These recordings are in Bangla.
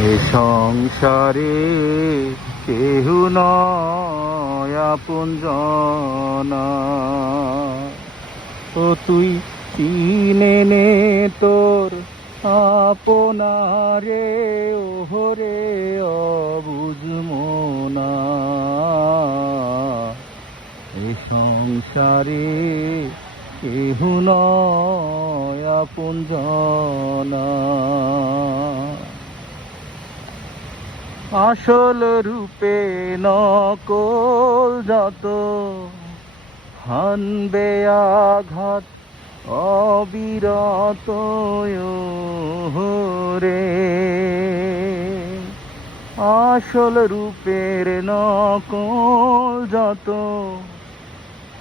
এ সংসারে কেহু নয় আপনজনা। ও তুই চিনে নে তোর আপনারে, ওহরে অবুঝ মনা। এ সংসারে কেহু নয় আপনজনা। আসল রূপে নকল যত, হানবে আঘাত অবিরত রে। আসল রূপের নকল যত,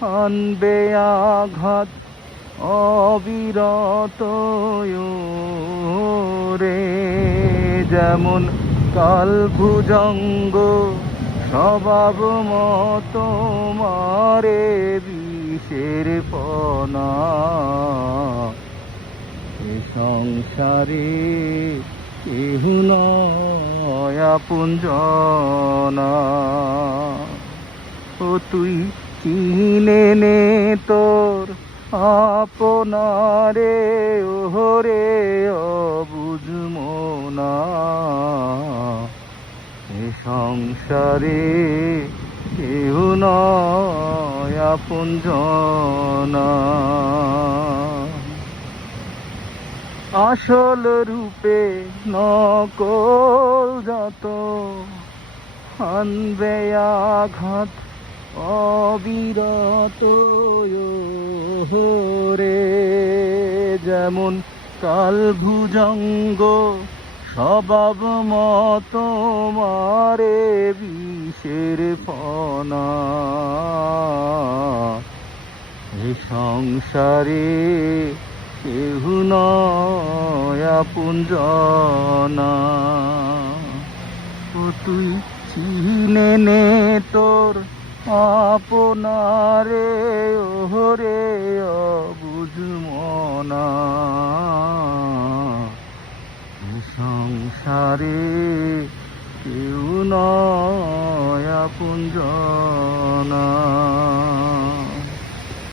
হানবে আঘাত অবিরত রে। যেমন কাল ভুজঙ্গ স্বভাব মতো মারে বিষের পনা। এ সংসারে কেহু নয় আপনজনা। ও তুই চিনে নে তোর আপনারে, ওহরে অবুঝ মনা। এ সংসারে কেহু নয় আপনজনা। আসল রূপে নকল যত, হানবে আঘাত অবিরত রে। যেমন কাল ভুজঙ্গ স্বভাব মতো মারে বিষের ফনা। এ সংসারে কেহু নয় আপনজনা। ও তুই চিনে নে তোর আপনারে, ওহরে অবুঝ মনা। সংসারে কেউ নয় আপনজনা।